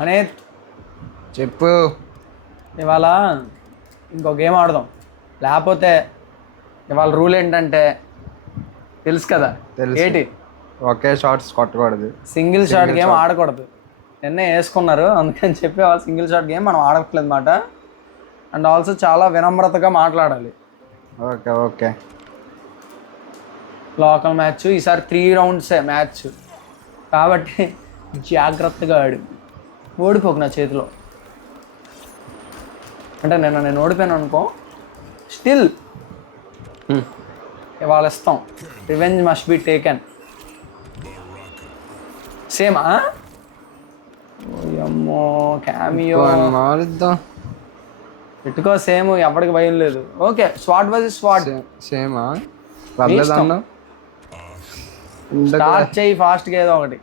అనే చెప్పు. ఇవాళ ఇంకో గేమ్ ఆడదాం. లేకపోతే ఇవాళ రూల్ ఏంటంటే తెలుసు కదా, తెలుసు. ఏంటి? ఒకే షాట్స్ కొట్టకూడదు. సింగిల్ షాట్ గేమ్ ఆడకూడదు. నిన్నే వేసుకున్నారు, అందుకని చెప్పి వాళ్ళు సింగిల్ షాట్ గేమ్ మనం ఆడట్లేదు అన్నమాట. అండ్ ఆల్సో చాలా వినమ్రతగా మాట్లాడాలి. Okay okay. లోకల్ మ్యాచ్, ఈసారి 3 రౌండ్సే మ్యాచ్ కాబట్టి జాగ్రత్తగా ఆడు. ఓడిపోకు నా చేతిలో. అంటే నేను ఓడిపోయాను అనుకో, స్టిల్ ఇవాళ ఇస్తాం. Revenge must be taken. సేమా? అమ్మో క్యామియో మారుద్దాం. పెట్టుకో. సేమ్, ఎవరికి భయం లేదు. Okay, swat was swat. సేమా పర్లేదన్నా. స్టార్ట్ చేయి ఫాస్ట్గా ఏదో ఒకటి.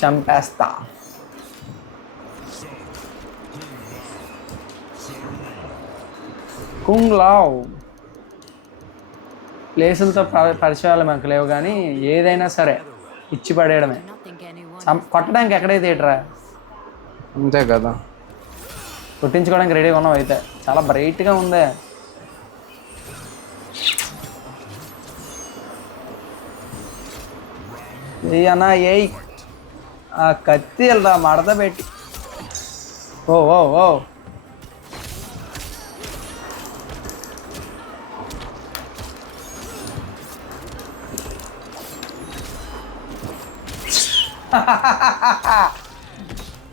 చంపేస్తా. కుంగ్ లావ్. ప్లేసులతో పరిచయాలు మనకు లేవు, కానీ ఏదైనా సరే ఇచ్చి పడేయడమే. కొట్టడానికి ఎక్కడైతే ఏట్రా, అంతే కదా. కొట్టించుకోవడానికి రెడీగా ఉన్నాం. అయితే చాలా బ్రైట్గా ఉందే. అన్నా ఏయ్, ఆ కత్తి వెళ్దా మడత పెట్టి. ఓ ఓ ఓ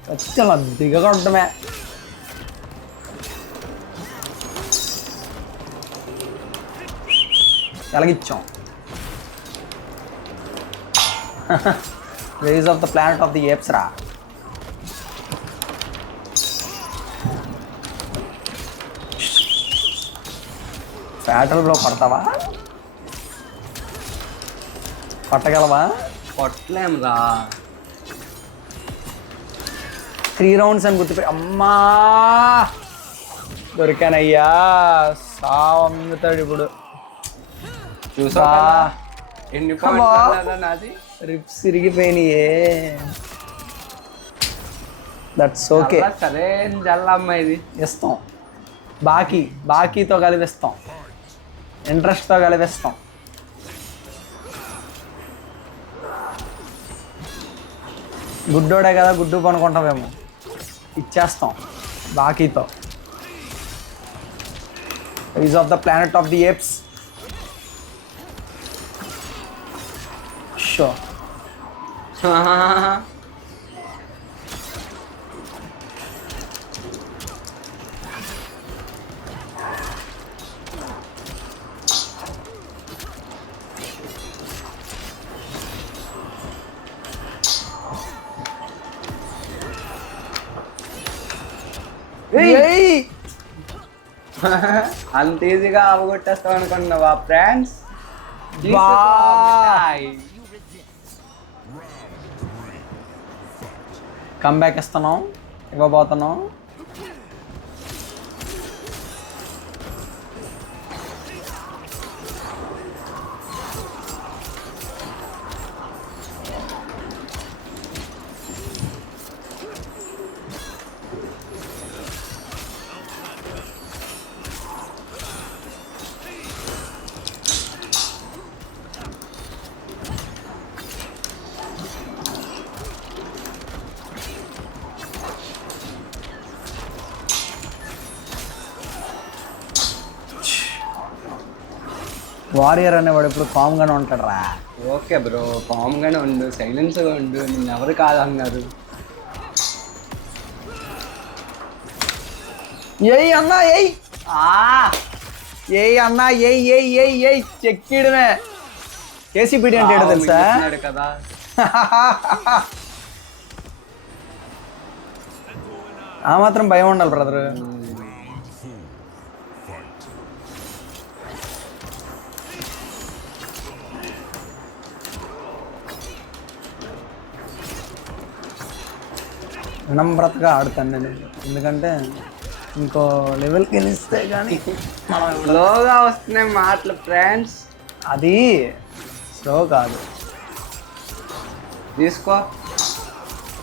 కత్తి అలా దిగకొట్టమే. ఎలాగిచ్చాం. Rage of the planet of the apes రా. ఫ్యాటల్ బ్లో కొడతావా? కొట్టగలవా? కొట్టలేం రా. 3 రౌండ్స్ అని గుర్తుపెట్టి. అమ్మా దొరికానయ్యా. సావు అమ్ముతాడు ఇప్పుడు. చూసా ఎన్ని నాది. రిప్స్ ఇరిగిపోయినాయే. That's okay. సరే జల్లమ్మ ఇది ఇస్తాం. బాకీతో కలిపిస్తాం, ఇంట్రెస్ట్తో కలిపిస్తాం. గుడ్డోడే కదా, గుడ్డు పనుకుంటామేమో. ఇచ్చేస్తాం బాకీతో. Rise of the planet of the apes. Show. అంత ఈజీగా అవగొట్టేస్తాం అనుకున్నావా ఫ్రెండ్స్? కంబ్యాక్ ఇస్తున్నాం, ఇవ్వబోతున్నాం. వారియర్ అనేవాడు ఇప్పుడు కామ్గానే ఉంటాడు రా. ఓకే బ్రో, కామ్గానే ఉండు, సైలెన్స్గా ఉండు. నిన్ను ఎవరు కాదన్నారు. ఏయ్ అన్నా ఏయ్, ఏయ్ అన్నా ఏయ్ ఏయ్ ఏయ్ ఏయ్. చెక్కిడమే. కేసీపీడి అంటే ఏంటో తెలుసా కదా. ఆ మాత్రం భయం ఉండాలి బ్రదర్. వినమ్రతగా ఆడుతాను నేను, ఎందుకంటే ఇంకో లెవెల్కి గెలిస్తే కానీ మనం స్లోగా వస్తున్నాయి మాటలు ఫ్రెండ్స్. అది స్లో కాదు. తీసుకో.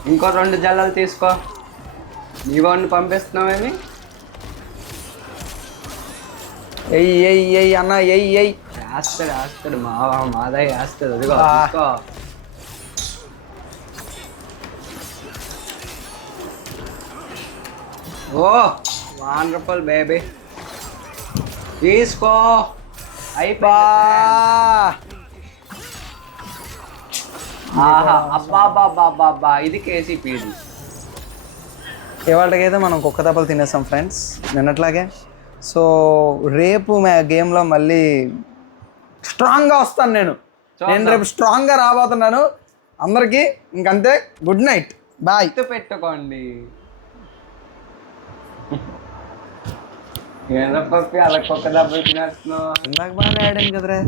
ఇంకో 2 జల్లలు తీసుకో. నీ వాడిని పంపిస్తున్నావేమి? ఎయ్ అన్న ఎయ్. వేస్తాడు మాదా వేస్తాడు. అదిగో తీసుకో. ఓ ₹1 బేబీ తీసుకో. అయిపో. ఆహా అబ్బా ఇది కేసీపీది. ఇవాళకైతే మనం కుక్క దెబ్బలు తినేసాం ఫ్రెండ్స్ నిన్నట్లాగే. సో రేపు గేమ్లో మళ్ళీ స్ట్రాంగ్గా వస్తాను నేను రేపు స్ట్రాంగ్గా రాబోతున్నాను. అందరికీ ఇంకంతే, గుడ్ నైట్, బాయ్. పెట్టుకోండి. ఏదో పప్పి అలా కుక్క దెబ్బలు తినేస్తున్నావు. ఇందాక బాగానే ఆడాను కదరా.